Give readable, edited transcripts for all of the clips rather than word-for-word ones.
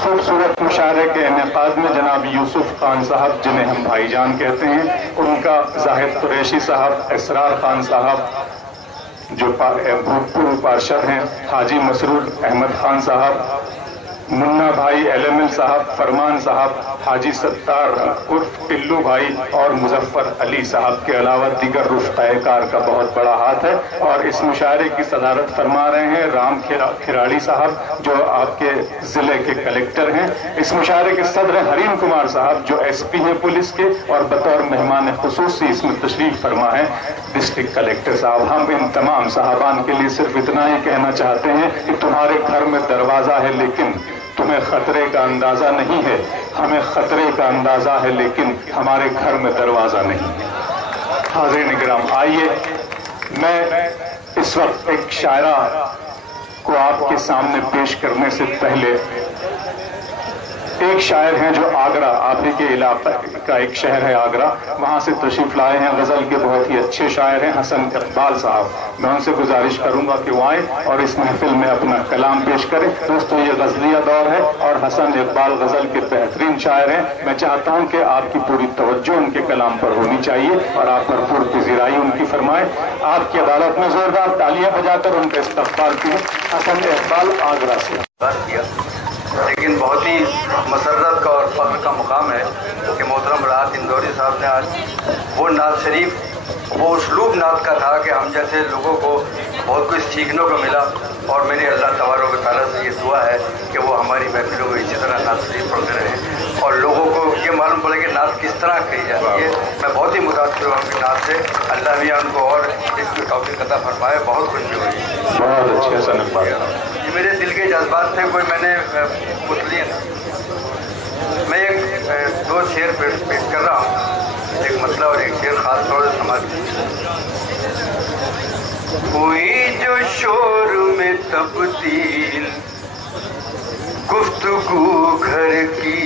खूबसूरत मुशायरे के इनेकाद में जनाब यूसुफ खान साहब, जिन्हें हम भाईजान कहते हैं, उनका जाहिद कुरैशी साहब, इसरार खान साहब जो भूतपूर्व पार्षद हैं, हाजी मसरूर अहमद खान साहब, मुन्ना भाई एलएमएल साहब, फरमान साहब, हाजी सत्तार उर्फ टिल्लू भाई और मुजफ्फर अली साहब के अलावा दीगर रुफ़क़ाए-कार का बहुत बड़ा हाथ है। और इस मुशायरे की सदारत फरमा रहे हैं राम खिराड़ी साहब, जो आपके ज़िले के कलेक्टर हैं। इस मुशायरे के सदर हरीम कुमार साहब, जो एसपी हैं पुलिस के, और बतौर मेहमान खुसूसी इसमें तशरीफ फरमा है डिस्ट्रिक्ट कलेक्टर साहब। हम इन तमाम साहबान के लिए सिर्फ इतना ही कहना चाहते हैं कि तुम्हारे घर में दरवाज़ा है लेकिन तुम्हें खतरे का अंदाजा नहीं है, हमें खतरे का अंदाजा है लेकिन हमारे घर में दरवाजा नहीं है। हाज़रीन इकराम, आइए मैं इस वक्त एक शायरा को आपके सामने पेश करने से पहले, एक शायर हैं जो आगरा, आप ही के इलाके का एक शहर है आगरा, वहाँ से तशरीफ लाए हैं। गज़ल के बहुत ही अच्छे शायर हैं हसन इकबाल साहब। मैं उनसे गुजारिश करूंगा कि वो आए और इस महफिल में अपना कलाम पेश करें। दोस्तों, ये गज़लिया दौर है और हसन इकबाल गज़ल के बेहतरीन शायर हैं। मैं चाहता हूँ कि आपकी पूरी तवज्जो उनके कलाम पर होनी चाहिए और आप भरपूर पज़ीराई उनकी फरमाएं। आपकी अदालत में जोरदार तालियां बजाकर उनका इस्तक़बाल कीजिए। हसन इकबाल आगरा से बात किया, लेकिन बहुत ही मसरत का और फख्र का मुकाम है कि मोहतरम राहत इंदौरी साहब ने आज वो नात शरीफ, वो उसलूब नात का था कि हम जैसे लोगों को बहुत कुछ सीखने को मिला। और मेरी अल्लाह तबारक व तआला से ये दुआ है कि वो हमारी महफिलों में इसी तरह नात शरीफ पढ़ते रहें और लोगों को ये मालूम पड़े कि नात किस तरह कही जाती है। मैं बहुत ही मुतासिर हूँ उनकी नात से। अल्लाह मियाँ उनको और इसकी तौफीक अता फरमाए। बहुत खुशी हुई। बहुत अच्छे हसन इकबाल। ये मेरे दिल के जज्बात थे, कोई मैंने पूछ लिए ना। मैं एक दो शेर पेश कर रहा हूँ, एक मतलब और एक शेर खास तौर से समझ। हुई जो शोर में तब्दील गुफ्तगू घर की,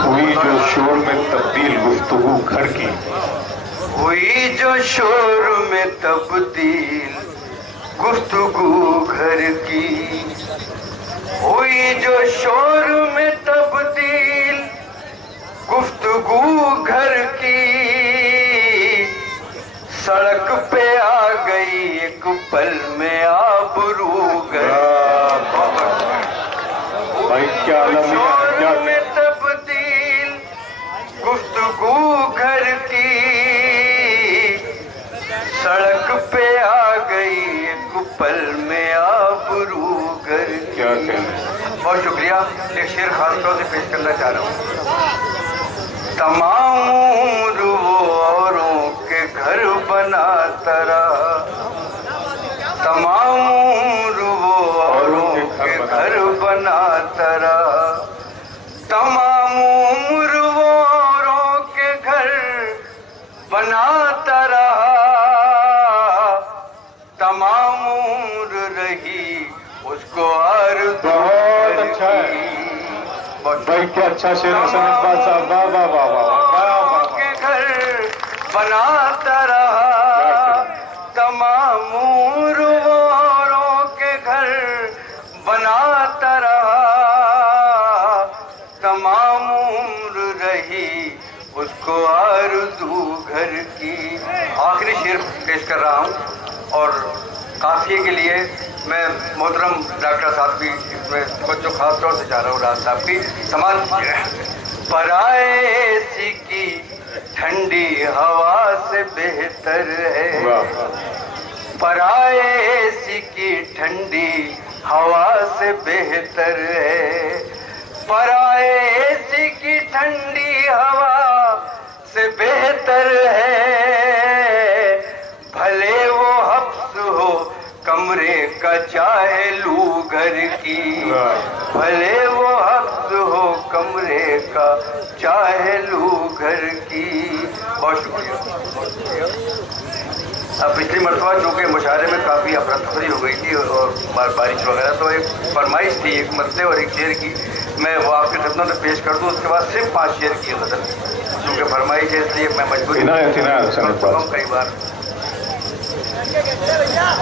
हुई जो शोर में तब्दील गुफ्तगू घर की, हुई जो शोर में तब्दील गुफ्तगू घर की, हुई जो शोर में तब्दील गुफ्तगू घर की, सड़क पे आ गई एक पल में आबरू गई। भाई क्या शोर में तब्दील गुफ्तगू घर की, सड़क पे आ गई एक पल में आबरू घर की। क्या कहना। बहुत शुक्रिया। एक शेर खास तौर से पेश करना चाह रहा हूँ। तमाम उम्र वो औरों के घर बनाता रहा, तमाम उम्र वो औरों के घर बनाता रहा, तमाम उम्र वो औरों के घर बनाता रहा, तमाम उम्र रही उसको आरज़ू। बहुत अच्छा है भाई, क्या अच्छा शेर हसन इकबाल साहब। वाह वाह वाह वाह। के घर बनाता रहा, तमाम उम्र औरों के घर बनाता रहा, तमाम उम्र रही उसको आरज़ू घर की। आखिरी शेर पेश कर रहा हूँ और काफिए के लिए मैं मोहतरम डॉक्टर साहब की इसमें जो खास तौर से चाह रहा हूँ, राज साहब की समाज। पराए की ठंडी हवा से बेहतर है, पराए की ठंडी हवा से बेहतर है, पराए की ठंडी हवा से बेहतर है, भले वो हफ्स हो कमरे का चाहे लू घर की, भले वो हफ्स हो कमरे का चाहे लू घर की। बहुत शुक्रिया। अब पिछली मरतबा चूँकि मुशायरे में काफ़ी अफरा तफरी हो गई थी और बारिश वगैरह, तो एक फरमाइश थी एक मरते और एक शेर की, मैं वो आपकी खिदमत में पेश कर दूँ। उसके बाद सिर्फ 5 शेर की गज़ल, चूँकि फरमाइश है इसलिए मैं मजबूर हूँ। कई बार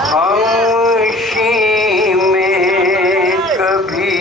खामोशी में कभी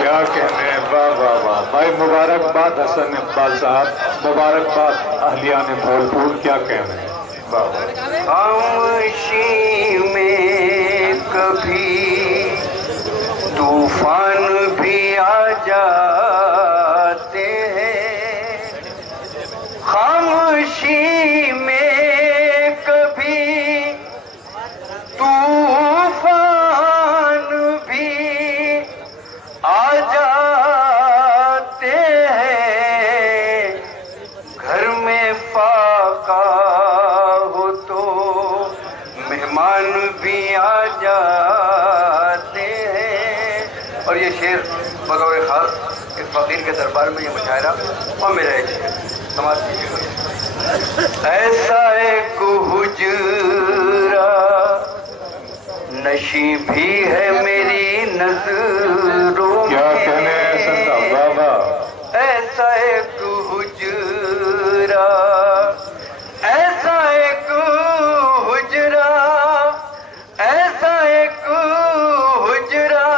کیا کہنے ہیں، واہ واہ واہ بھائی، مبارکباد حسن اقبال صاحب، مبارکباد اہلیان پھولپور، کیا کہنے ہیں، واہ واہ۔ خاموشی میں کبھی طوفان بھی آ جاتے ہیں، خاموشی میں کبھی طوفان بھی آ جاتے ہیں، گھر میں فاقہ ہو تو مہمان بھی آ جاتے ہیں۔ اور یہ شعر بطور خاص اس فقیر کے دربار میں یہ مشاعرہ اور میرا ایک شعر سماعت کیجیے گا۔ ایسا ایک حجرا نشیں بھی ہے میری نظروں کیا کہنے ہیں حسن صاحب، واہ واہ۔ ایسا ایک حجرا، ایسا ایک حجرا، ایسا ایک حجرا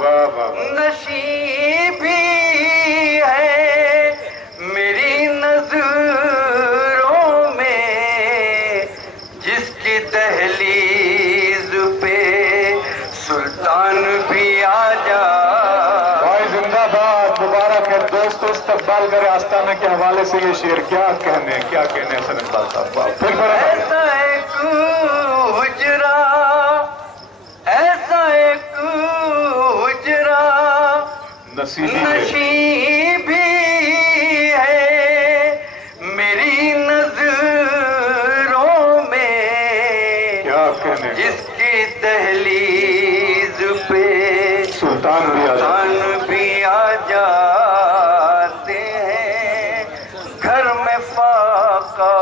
واہ واہ۔ نشیں بھی ہے میری نظروں میں، جس کی دہلیز پہ سلطان بھی آ جا۔ بھائی زندہ باد، مبارک ہے دوستو، استقبال کرے آستانہ کے حوالے سے یہ شعر، کیا کہنے ہیں، کیا کہنے ہیں حسن اقبال صاحب، واہ۔ پھر ایسا ایک حجرا، ایسا ایک حجرا نصیبی ہے، نشیں بھی ہے میری نظروں میں، کیا کہنے ہیں، جس کی دہلیز پہ سلطان بھی آ جائے۔ سلطان بھی آ جاتے ہیں، گھر میں فاقہ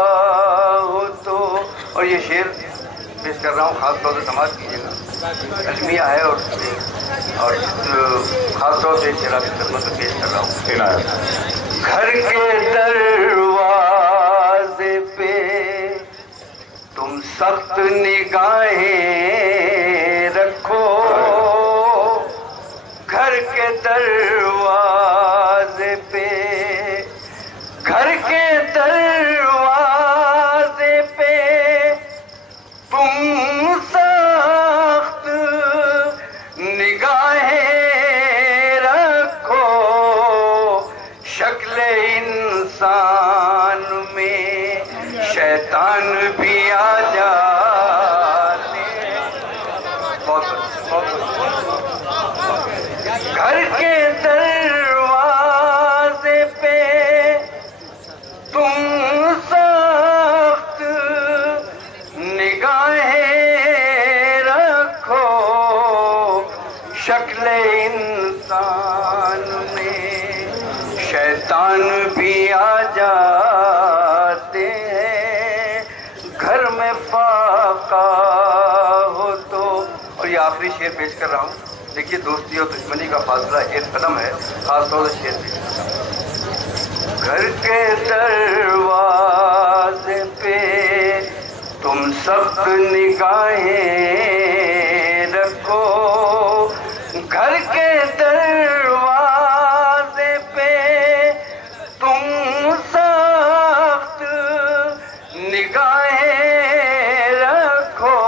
ہو تو۔ اور یہ شعر پیش کر رہا ہوں، خاص طور سے سماعت کیجیے گا، المیہ ہے اور خاص طور سے شعر کی خدمت میں پیش کر رہا ہوں۔ عنایت۔ گھر کے دروازے پہ تم سخت نگاہیں رکھو، گھر کے دروازے پہ، گھر کے دروازے پہ تم سخت نگاہیں رکھو، شکل انسان میں شیطان بھی آ جاتے ہیں۔ گھر کے دروازے پہ تم سخت نگاہیں رکھو، شکل انسان میں شیطان بھی آ جاتے ہیں، گھر میں فاقہ ہو تو۔ اور یہ آخری شعر پیش کر رہا ہوں، دیکھیے دوستی اور دشمنی کا فاصلہ ایک قدم ہے، خاص طور سے شعر پیش کر رہا ہوں۔ گھر کے دروازے پہ تم سخت نگاہیں رکھو، گھر کے دروازے پہ تم سخت نگاہیں رکھو،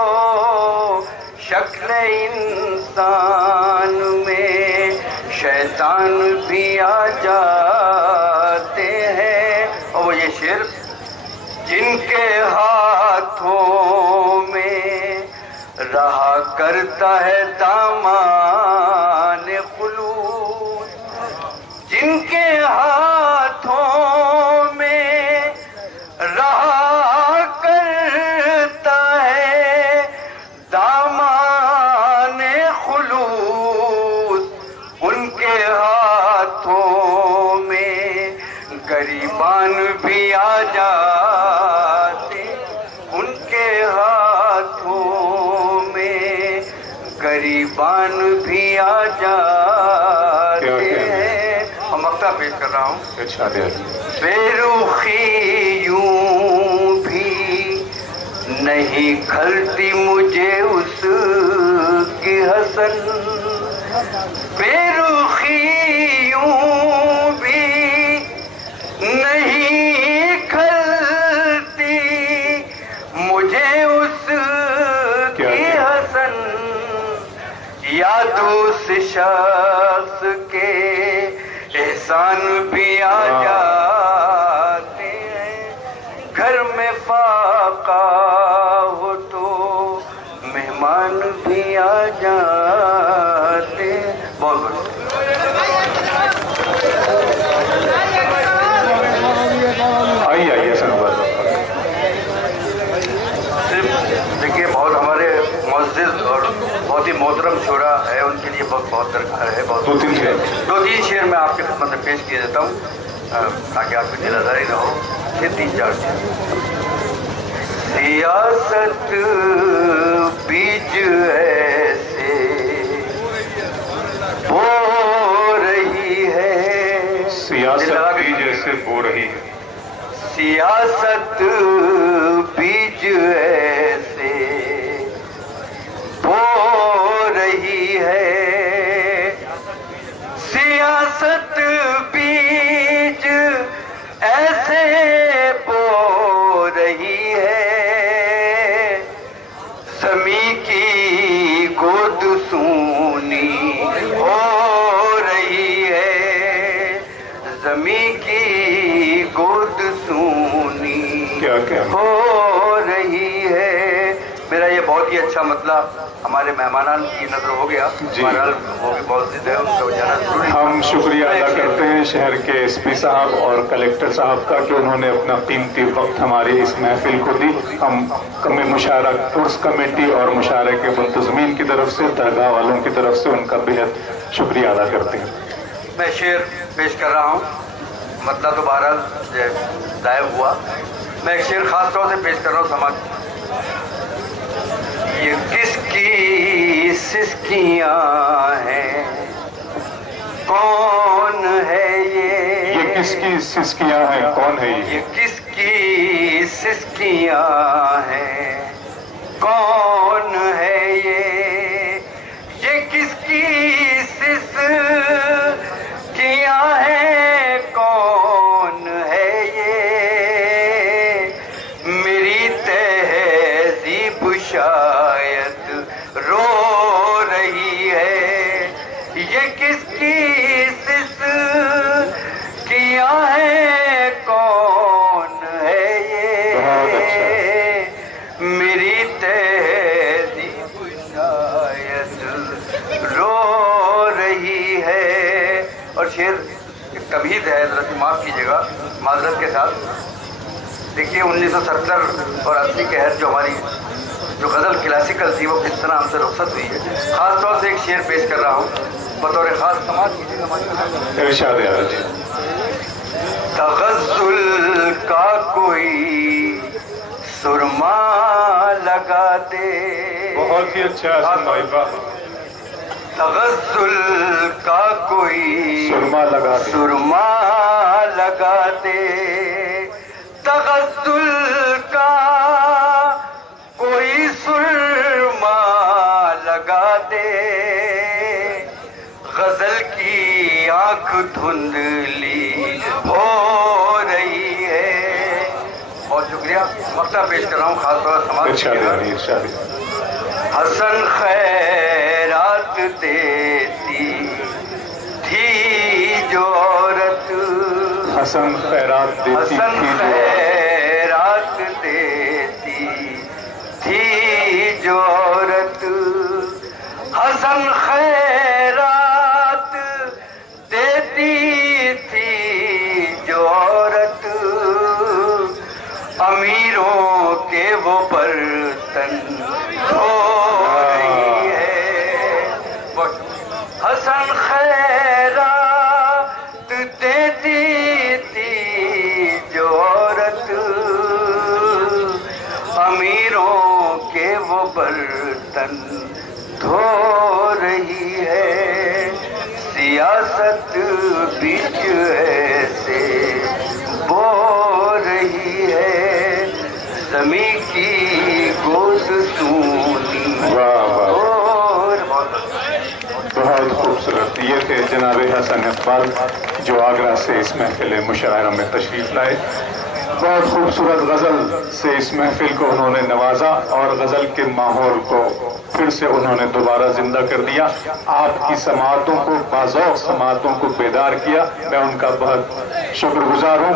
شکل انسان میں شیطان بھی آ جاتے ہیں۔ اور وہ یہ شعر، جن کے ہاتھوں میں رہا کرتا ہے دامان خلوص، جن کے ہاتھوں میں رہا کرتا ہے دامان خلوص، ان کے ہاتھوں میں غریبان بھی آ جاتے، ان کے ہاتھوں میں غریبان بھی آ جاتے ہیں۔ اور مقطع پیش کر رہا ہوں۔ بے رخی یوں بھی نہیں کھلتی مجھے اس کی حسن، بے رخی शख्स के एहसान भी आ जाते हैं, घर में फाका हो तो मेहमान भी आ जाते हैं। बहुत बहुत आइए सर। देखिए, बहुत हमारे मुअज़्ज़िज़ और बहुत ही मोहतरम शुरा है, उनके लिए बहुत बहुत दरकार है। बहुत दो तीन शेर मैं आपके खिदमत में पेश किए देता हूँ ताकि आपकी दिल आज़ारी न हो। फिर 3-4 शेर। सियासत बीज ऐसे बो रही है, सियासत बीज ऐसे बो रही है, सियासत बीज ऐसे बो रही है, सियासत बीज ऐसे बो रही है, ज़मी की गोद सूनी हो रही है, ज़मी की गोद सूनी क्या हो रही है। मेरा ये बहुत ही अच्छा मतलब हमारे मेहमानान की नजर हो गया। बहरहाल वो भी बहुत जिद है, उनको जाना जरूरी। हम शुक्रिया अदा करते हैं शहर के एसपी साहब और कलेक्टर साहब का कि उन्होंने अपना कीमती वक्त हमारी इस महफिल को दी। हम मुशायरा उर्स कमेटी और मुशायरे के मुंतज़मीन की तरफ से, दरगाह वालों की तरफ से उनका बेहद शुक्रिया अदा करते हैं। मैं शेर पेश कर रहा हूँ, मतलब तो बहरहाल ज़ाहिर हुआ। मैं एक शेर खास तौर से पेश कर रहा हूँ। समाज ये किसकी सिसकियाँ हैं, कौन है ये किसकी सिसकियाँ हैं, कौन है ये किसकी सिसकियाँ हैं, कौन है ये किसकी सिसकियाँ हैं, कौन है ये, मेरी तहज़ीब शायद रो रही है, ये किसकी सिसकियाँ हैं, कौन है ये, मेरी तहज़ीब शायद रो रही है। और शेर तबीद है, हज़रत माफ़ कीजिएगा माज़रत के साथ। देखिए 1970 और 80 के हर जो हमारी जो गज़ल क्लासिकल थी वो किस तरह हमसे रुखसत हुई है। ख़ास तौर से एक शेर पेश कर रहा हूँ बतौर ख़ास समाज कीजिएगा। तग़ज़्ज़ुल का कोई सुरमा लगा दे, बहुत ही अच्छा है। तग़ज़्ज़ुल का कोई सुरमा लगा दे, तग़ज़्ज़ुल का कोई सुरमा लगा दे, गज़ल की आँख धुंधली हो रही है। बहुत शुक्रिया। मक्ता पेश कर रहा हूँ खास तौर समाज। हसन खैरात देती थी जो औरत, हसन खैरात देती थी जो औरत, हसन खैरात देती थी जो औरत, अमीरों के वो बर्तन धो रही है। हसन खैरात देती थी जो औरत, अमीरों के वो बर्तन धो रही है। सियासत बीच ऐसे बो रही है, ज़मी की गोद सूनी। बहुत खूबसूरत। ये थे जनाब हसन इकबाल जो आगरा से इस महफिल मुशायरा में तशरीफ लाए। बहुत खूबसूरत गज़ल से इस महफिल को उन्होंने नवाजा और गज़ल के माहौल को پھر سے انہوں نے دوبارہ زندہ کر دیا، آپ کی سماعتوں کو، باذوق سماعتوں کو بیدار کیا۔ میں ان کا بہت شکر گزار ہوں۔